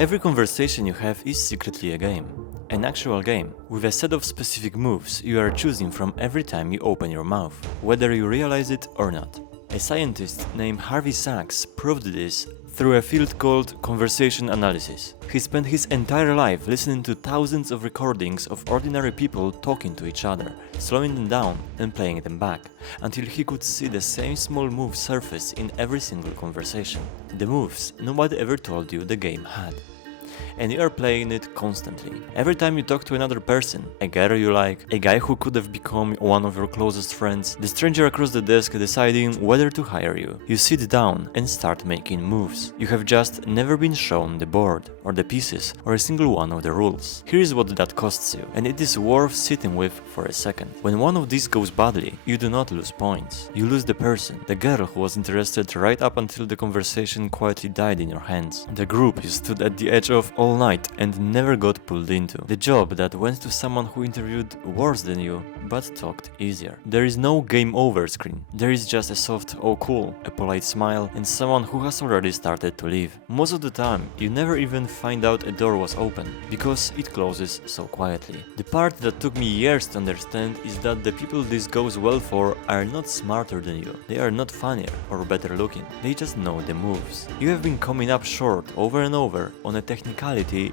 Every conversation you have is secretly a game. An actual game, with a set of specific moves you are choosing from every time you open your mouth, whether you realize it or not. A scientist named Harvey Sacks proved this through a field called conversation analysis. He spent his entire life listening to thousands of recordings of ordinary people talking to each other, slowing them down and playing them back, until he could see the same small moves surface in every single conversation. The moves nobody ever told you the game had. And you are playing it constantly. Every time you talk to another person, a girl you like, a guy who could have become one of your closest friends, the stranger across the desk deciding whether to hire you, you sit down and start making moves. You have just never been shown the board, or the pieces, or a single one of the rules. Here is what that costs you, and it is worth sitting with for a second. When one of these goes badly, you do not lose points. You lose the person, the girl who was interested right up until the conversation quietly died in your hands. The group you stood at the edge of all night and never got pulled into. The job that went to someone who interviewed worse than you, but talked easier. There is no game over screen. There is just a soft "oh cool," a polite smile, and someone who has already started to leave. Most of the time, you never even find out a door was open, because it closes so quietly. The part that took me years to understand is that the people this goes well for are not smarter than you. They are not funnier or better looking. They just know the moves. You have been coming up short over and over on a technicality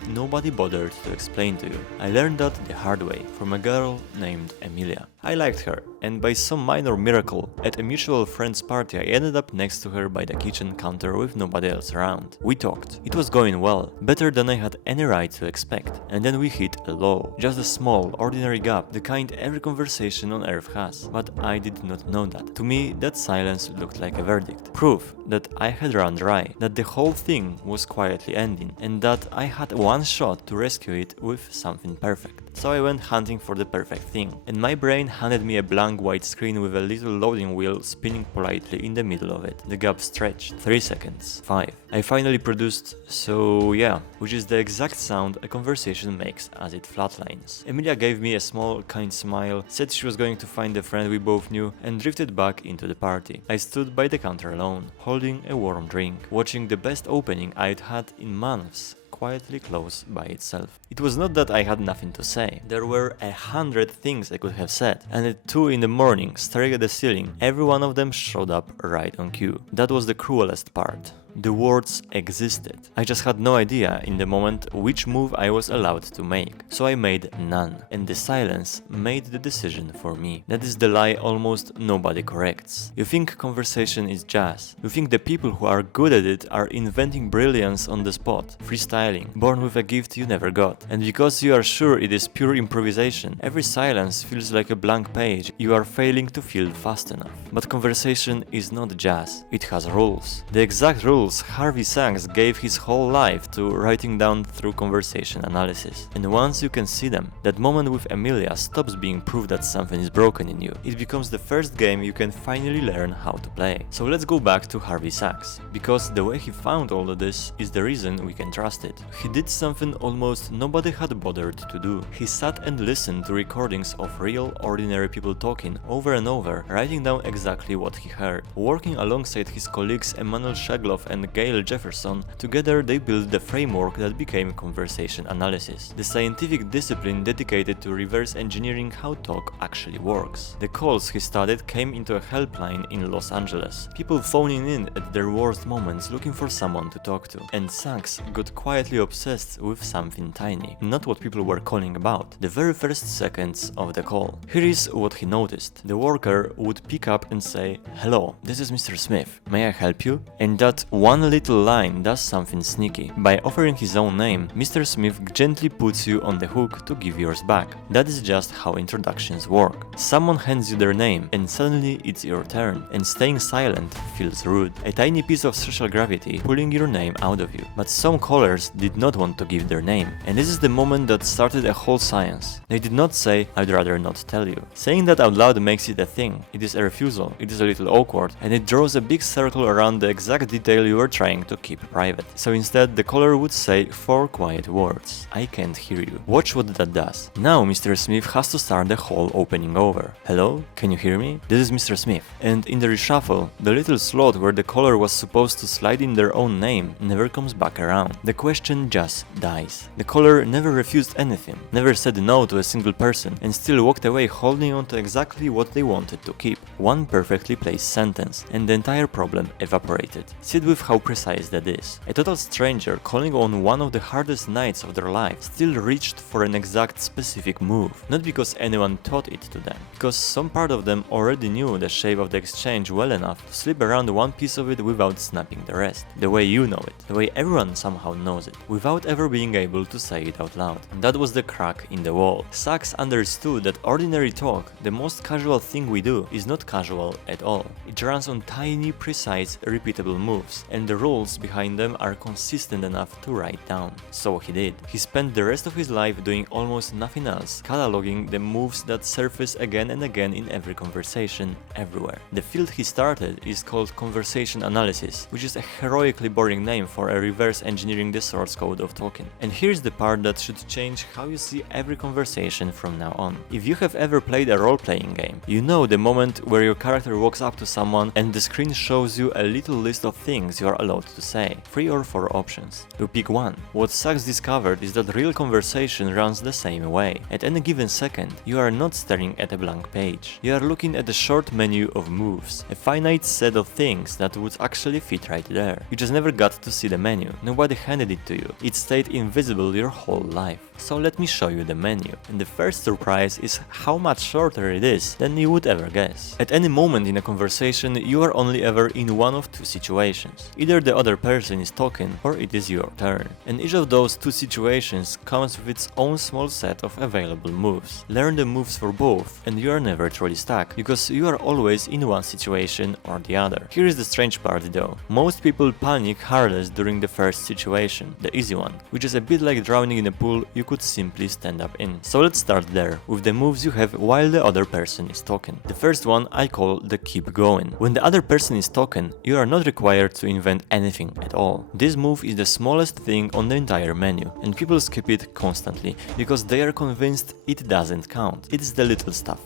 nobody bothered to explain to you. I learned that the hard way from a girl named Emilia. I liked her, and by some minor miracle, at a mutual friend's party I ended up next to her by the kitchen counter with nobody else around. We talked. It was going well, better than I had any right to expect. And then we hit a lull. Just a small, ordinary gap, the kind every conversation on earth has. But I did not know that. To me, that silence looked like a verdict. Proof that I had run dry, that the whole thing was quietly ending, and that I had one shot to rescue it with something perfect. So I went hunting for the perfect thing, and my brain handed me a blank white screen with a little loading wheel spinning politely in the middle of it. The gap stretched. 3 seconds. 5. I finally produced "so yeah," which is the exact sound a conversation makes as it flatlines. Emilia gave me a small, kind smile, said she was going to find a friend we both knew, and drifted back into the party. I stood by the counter alone, holding a warm drink, watching the best opening I'd had in months quietly close by itself. It was not that I had nothing to say. There were 100 things I could have said, and at 2 in the morning, staring at the ceiling, every one of them showed up right on cue. That was the cruelest part. The words existed. I just had no idea in the moment which move I was allowed to make. So I made none, and the silence made the decision for me. That is the lie almost nobody corrects. You think conversation is jazz. You think the people who are good at it are inventing brilliance on the spot, freestyling, born with a gift you never got. And because you are sure it is pure improvisation, every silence feels like a blank page you are failing to fill fast enough. But conversation is not jazz. It has rules. The exact rules Harvey Sacks gave his whole life to writing down through conversation analysis. And once you can see them, that moment with Emilia stops being proof that something is broken in you. It becomes the first game you can finally learn how to play. So let's go back to Harvey Sacks, because the way he found all of this is the reason we can trust it. He did something almost nobody had bothered to do. He sat and listened to recordings of real, ordinary people talking over and over, writing down exactly what he heard. Working alongside his colleagues Emmanuel Shegloff and Gail Jefferson, together they built the framework that became conversation analysis, the scientific discipline dedicated to reverse engineering how talk actually works. The calls he studied came into a helpline in Los Angeles, people phoning in at their worst moments looking for someone to talk to. And Sacks got quietly obsessed with something tiny, not what people were calling about, the very first seconds of the call. Here is what he noticed. The worker would pick up and say, "Hello, this is Mr. Smith, may I help you?" And that one little line does something sneaky. By offering his own name, Mr. Smith gently puts you on the hook to give yours back. That is just how introductions work. Someone hands you their name and suddenly it's your turn, and staying silent feels rude. A tiny piece of social gravity pulling your name out of you. But some callers did not want to give their name, and this is the moment that started a whole science. They did not say, "I'd rather not tell you." Saying that out loud makes it a thing. It is a refusal, it is a little awkward, and it draws a big circle around the exact detail you were trying to keep private. So instead, the caller would say 4 quiet words. I can't hear you. Watch what that does. Now Mr. Smith has to start the whole opening over. Hello? Can you hear me? This is Mr. Smith. And in the reshuffle, the little slot where the caller was supposed to slide in their own name never comes back around. The question just dies. The caller never refused anything, never said no to a single person, and still walked away holding on to exactly what they wanted to keep. One perfectly placed sentence, and the entire problem evaporated. Sit with how precise that is. A total stranger calling on one of the hardest nights of their life still reached for an exact specific move, not because anyone taught it to them, because some part of them already knew the shape of the exchange well enough to slip around one piece of it without snapping the rest, the way you know it, the way everyone somehow knows it, without ever being able to say it out loud. And that was the crack in the wall. Sacks understood that ordinary talk, the most casual thing we do, is not casual at all. It runs on tiny, precise, repeatable moves, and the rules behind them are consistent enough to write down. So he did. He spent the rest of his life doing almost nothing else, cataloging the moves that surface again and again in every conversation, everywhere. The field he started is called conversation analysis, which is a heroically boring name for a reverse engineering the source code of talking. And here's the part that should change how you see every conversation from now on. If you have ever played a role-playing game, you know the moment where your character walks up to someone and the screen shows you a little list of things you are allowed to say, 3 or 4 options. You pick one. What Sacks discovered is that real conversation runs the same way. At any given second, you are not staring at a blank page. You are looking at a short menu of moves, a finite set of things that would actually fit right there. You just never got to see the menu. Nobody handed it to you. It stayed invisible your whole life. So let me show you the menu. And the first surprise is how much shorter it is than you would ever guess. At any moment in a conversation, you are only ever in one of 2 situations. Either the other person is talking or it is your turn. And each of those 2 situations comes with its own small set of available moves. Learn the moves for both and you are never truly stuck, because you are always in one situation or the other. Here is the strange part though. Most people panic hardest during the first situation, the easy one, which is a bit like drowning in a pool you could simply stand up in. So let's start there, with the moves you have while the other person is talking. The first one I call the keep going. When the other person is talking, you are not required to invent anything at all. This move is the smallest thing on the entire menu, and people skip it constantly, because they are convinced it doesn't count. It's the little stuff.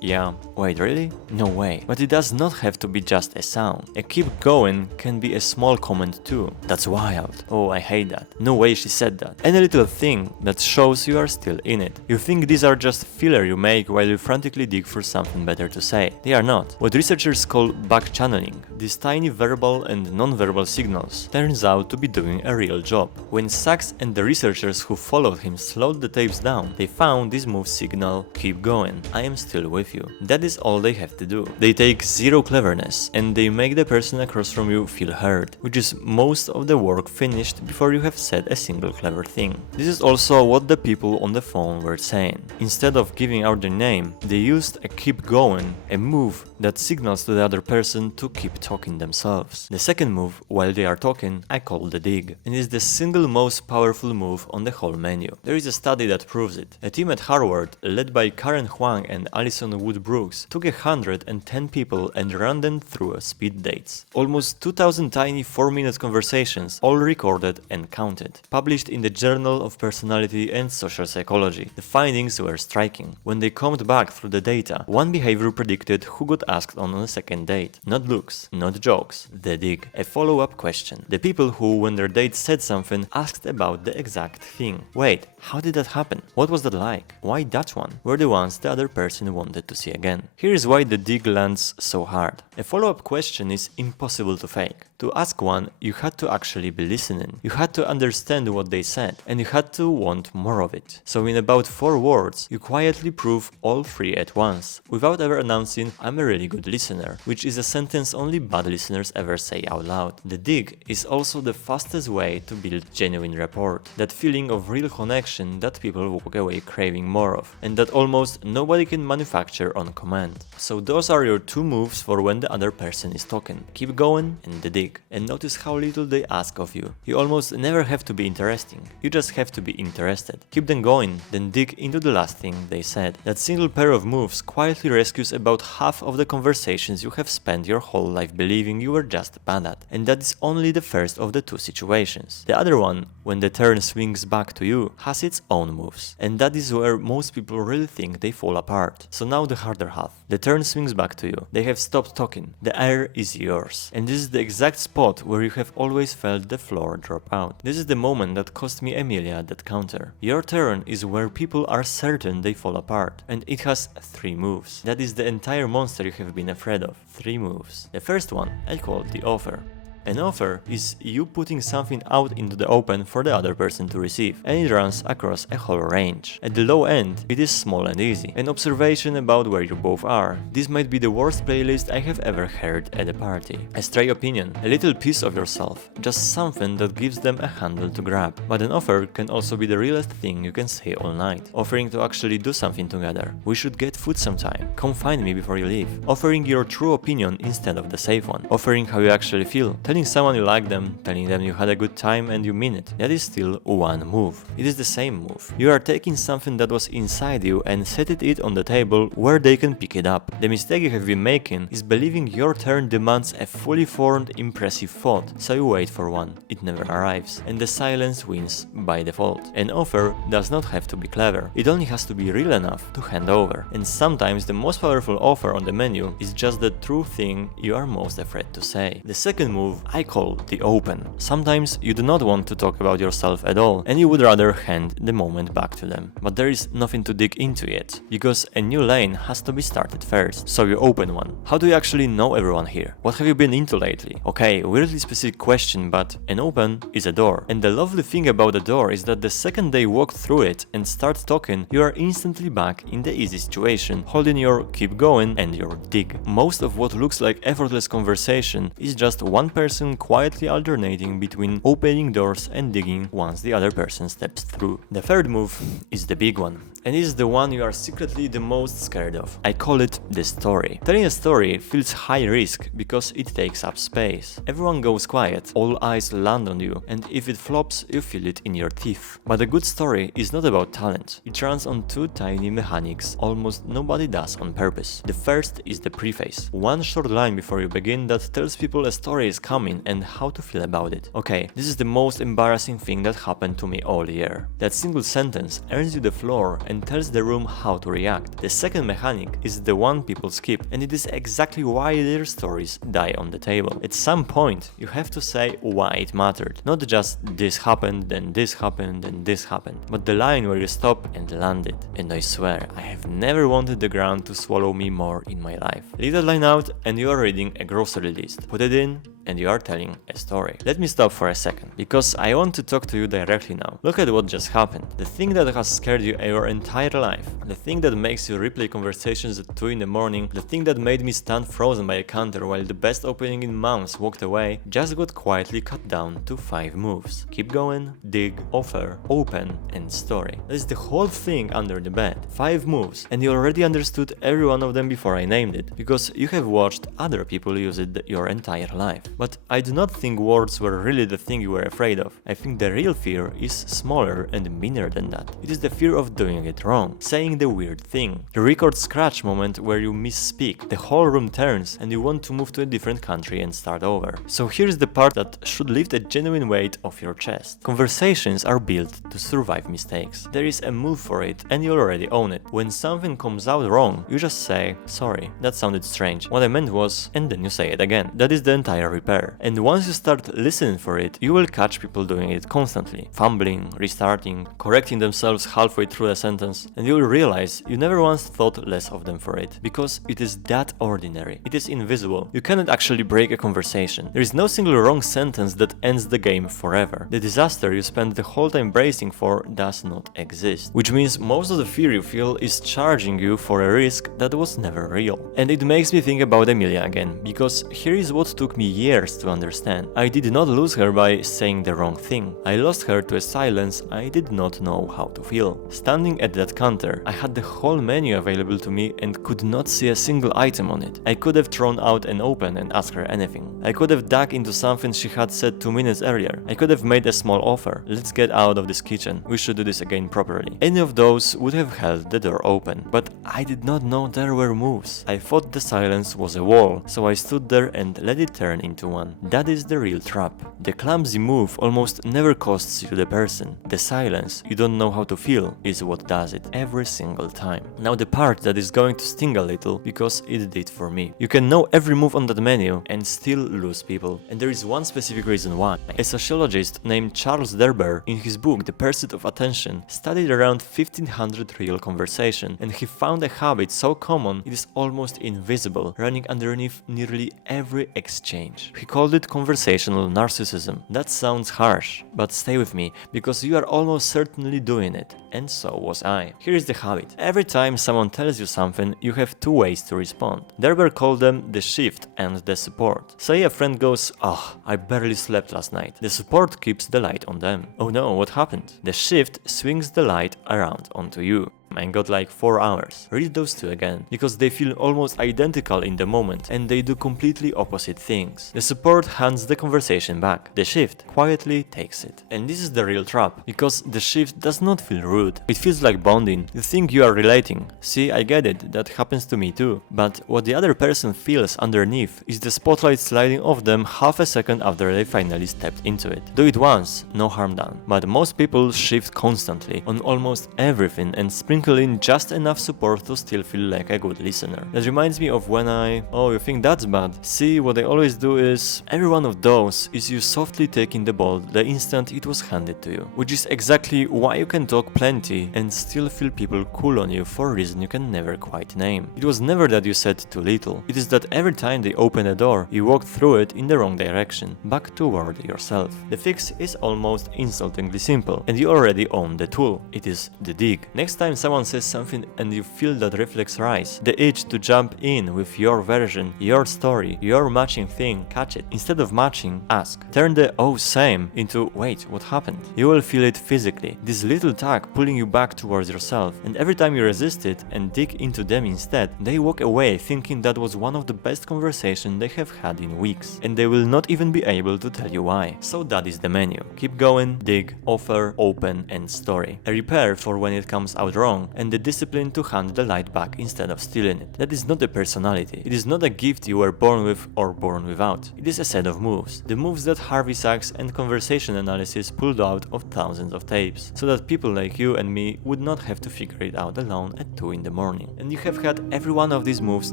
Yeah. Wait, really? No way. But it does not have to be just a sound. A keep going can be a small comment too. That's wild. Oh, I hate that. No way she said that. Any little thing that shows you are still in it. You think these are just filler you make while you frantically dig for something better to say. They are not. What researchers call back channeling, these tiny verbal and non-verbal signals, turns out to be doing a real job. When Sacks and the researchers who followed him slowed the tapes down, they found this move signal, keep going, I am still with you. That is all they have to do. They take zero cleverness and they make the person across from you feel heard, which is most of the work finished before you have said a single clever thing. This is also what the people on the phone were saying. Instead of giving out their name, they used a keep going, a move that signals to the other person to keep talking themselves. The second move, while they are talking, I call the dig, and is the single most powerful move on the whole menu. There is a study that proves it. A team at Harvard, led by Karen Huang and Alison Wood Brooks, took 110 people and ran them through speed dates. Almost 2,000 tiny 4-minute conversations, all recorded and counted. Published in the Journal of Personality and Social Psychology. The findings were striking. When they combed back through the data, one behavior predicted who got asked on a second date. Not looks, not jokes, the dig. A follow-up question. The people who, when their date said something, asked about the exact thing. Wait, how did that happen? What was that like? Why that one? Were the ones the other person wanted to see again. Here is why the dig lands so hard. A follow-up question is impossible to fake. To ask one, you had to actually be listening. You had to understand what they said, and you had to want more of it. So in about 4 words, you quietly prove all 3 at once, without ever announcing, I'm a really good listener, which is a sentence only bad listeners ever say out loud. The dig is also the fastest way to build genuine rapport, that feeling of real connection that people walk away craving more of, and that almost nobody can manufacture on command. So those are your 2 moves for when the other person is talking. Keep going and the dig. dig and notice how little they ask of you. You almost never have to be interesting, you just have to be interested. Keep them going, then dig into the last thing they said. That single pair of moves quietly rescues about half of the conversations you have spent your whole life believing you were just bad at. And that is only the first of the two situations. The other one, when the turn swings back to you, has its own moves. And that is where most people really think they fall apart. So now the harder half. The turn swings back to you. They have stopped talking. The air is yours. And this is the exact spot where you have always felt the floor drop out. This is the moment that cost me Emilia that counter. Your turn is where people are certain they fall apart. And it has 3 moves. That is the entire monster you have been afraid of. 3 moves. The first one I call the offer. An offer is you putting something out into the open for the other person to receive, and it runs across a whole range. At the low end, it is small and easy, an observation about where you both are. This might be the worst playlist I have ever heard at a party. A stray opinion, a little piece of yourself, just something that gives them a handle to grab. But an offer can also be the realest thing you can say all night. Offering to actually do something together. We should get food sometime. Come find me before you leave. Offering your true opinion instead of the safe one. Offering how you actually feel. Telling someone you like them, telling them you had a good time and you mean it. That is still one move. It is the same move. You are taking something that was inside you and setting it on the table where they can pick it up. The mistake you have been making is believing your turn demands a fully formed, impressive thought, so you wait for one. It never arrives, and the silence wins by default. An offer does not have to be clever. It only has to be real enough to hand over. And sometimes the most powerful offer on the menu is just the true thing you are most afraid to say. The second move I call the open. Sometimes you do not want to talk about yourself at all, and you would rather hand the moment back to them. But there is nothing to dig into yet, because a new lane has to be started first, so you open one. How do you actually know everyone here? What have you been into lately? Okay, weirdly specific question, but an open is a door. And the lovely thing about the door is that the second they walk through it and start talking, you are instantly back in the easy situation, holding your keep going and your dig. Most of what looks like effortless conversation is just one person quietly alternating between opening doors and digging once the other person steps through. The third move is the big one, and is the one you are secretly the most scared of. I call it the story. Telling a story feels high risk because it takes up space. Everyone goes quiet, all eyes land on you, and if it flops, you feel it in your teeth. But a good story is not about talent. It runs on 2 tiny mechanics almost nobody does on purpose. The first is the preface. One short line before you begin that tells people a story is coming and how to feel about it. Okay, this is the most embarrassing thing that happened to me all year. That single sentence earns you the floor and tells the room how to react. The second mechanic is the one people skip, and it is exactly why their stories die on the table. At some point, you have to say why it mattered. Not just this happened, then this happened, then this happened, but the line where you stop and land it. And I swear, I have never wanted the ground to swallow me more in my life. Leave that line out and you are reading a grocery list. Put it in, and you are telling a story. Let me stop for a second, because I want to talk to you directly now. Look at what just happened. The thing that has scared you your entire life, the thing that makes you replay conversations at 2 in the morning, the thing that made me stand frozen by a counter while the best opening in months walked away, just got quietly cut down to 5 moves. Keep going, dig, offer, open, and story. That is the whole thing under the bed. 5 moves, and you already understood every one of them before I named it, because you have watched other people use it your entire life. But I do not think words were really the thing you were afraid of. I think the real fear is smaller and meaner than that. It is the fear of doing it wrong, saying the weird thing. The record scratch moment where you misspeak, the whole room turns and you want to move to a different country and start over. So here's the part that should lift a genuine weight off your chest. Conversations are built to survive mistakes. There is a move for it and you already own it. When something comes out wrong, you just say, sorry, that sounded strange. What I meant was, and then you say it again. That is the entire repair. And once you start listening for it, you will catch people doing it constantly, fumbling, restarting, correcting themselves halfway through a sentence, and you will realize you never once thought less of them for it, because it is that ordinary. It is invisible. You cannot actually break a conversation. There is no single wrong sentence that ends the game forever. The disaster you spend the whole time bracing for does not exist, which means most of the fear you feel is charging you for a risk that was never real. And it makes me think about Emilia again, because here is what took me years to understand. I did not lose her by saying the wrong thing. I lost her to a silence I did not know how to feel. Standing at that counter, I had the whole menu available to me and could not see a single item on it. I could have thrown out an open and asked her anything. I could have dug into something she had said 2 minutes earlier. I could have made a small offer. Let's get out of this kitchen. We should do this again properly. Any of those would have held the door open. But I did not know there were moves. I thought the silence was a wall, so I stood there and let it turn into one. That is the real trap. The clumsy move almost never costs you the person. The silence you don't know how to feel is what does it every single time. Now the part that is going to sting a little because it did for me. You can know every move on that menu and still lose people. And there is one specific reason why. A sociologist named Charles Derber, in his book The Pursuit of Attention, studied around 1500 real conversation, and he found a habit so common it is almost invisible, running underneath nearly every exchange. He called it conversational narcissism. That sounds harsh, but stay with me, because you are almost certainly doing it, and so was I. Here is the habit. Every time someone tells you something, you have two ways to respond. Derber called them the shift and the support. Say a friend goes, "Oh, I barely slept last night." The support keeps the light on them. "Oh no, what happened?" The shift swings the light around onto you. I got like 4 hours. Read those two again, because they feel almost identical in the moment and they do completely opposite things. The support hands the conversation back. The shift quietly takes it. And this is the real trap, because the shift does not feel rude. It feels like bonding. You think you are relating. See, I get it, that happens to me too. But what the other person feels underneath is the spotlight sliding off them half a second after they finally stepped into it. Do it once, no harm done. But most people shift constantly on almost everything and sprinkle in just enough support to still feel like a good listener. That reminds me of when oh, you think that's bad? See, what I always do is, every one of those is you softly taking the ball the instant it was handed to you. Which is exactly why you can talk plenty and still feel people cool on you for a reason you can never quite name. It was never that you said too little. It is that every time they open a door, you walk through it in the wrong direction, back toward yourself. The fix is almost insultingly simple, and you already own the tool. It is the dig. Next time someone says something and you feel that reflex rise, the itch to jump in with your version, your story, your matching thing, catch it. Instead of matching, ask. Turn the "oh same" into "wait, what happened?" You will feel it physically. This little tug pulling you back towards yourself, and every time you resist it and dig into them instead, they walk away thinking that was one of the best conversations they have had in weeks, and they will not even be able to tell you why. So that is the menu. Keep going, dig, offer, open, and story. A repair for when it comes out wrong, and the discipline to hand the light back instead of stealing it. That is not a personality. It is not a gift you were born with or born without. It is a set of moves. The moves that Harvey Sacks and conversation analysis pulled out of thousands of tapes, so that people like you and me would not have to figure it out alone at 2 in the morning. And you have had every one of these moves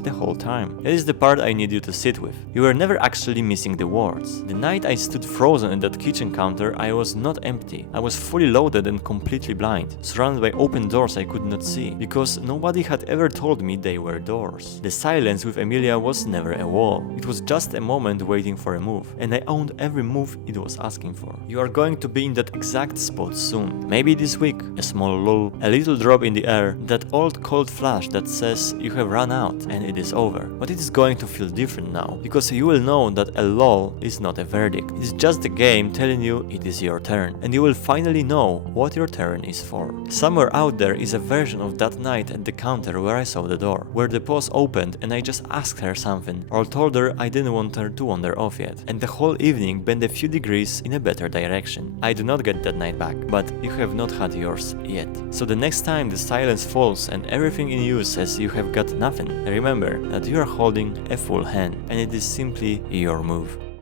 the whole time. That is the part I need you to sit with. You were never actually missing the words. The night I stood frozen at that kitchen counter, I was not empty. I was fully loaded and completely blind, surrounded by open doors I could not see, because nobody had ever told me they were doors. The silence with Emilia was never a wall. It was just a moment waiting for a move, and I owned every move it was asking for. You are going to be in that exact spot soon. Maybe this week, a small lull, a little drop in the air, that old cold flash that says you have run out and it is over. But it is going to feel different now, because you will know that a lull is not a verdict. It is just the game telling you it is your turn, and you will finally know what your turn is for. Somewhere out there is a version of that night at the counter where I saw the door, where the pause opened and I just asked her something, or told her I didn't want her to wander off yet, and the whole evening bent a few degrees in a better direction. I do not get that night back, but you have not had yours yet. So the next time the silence falls and everything in you says you have got nothing, remember that you are holding a full hand, and it is simply your move.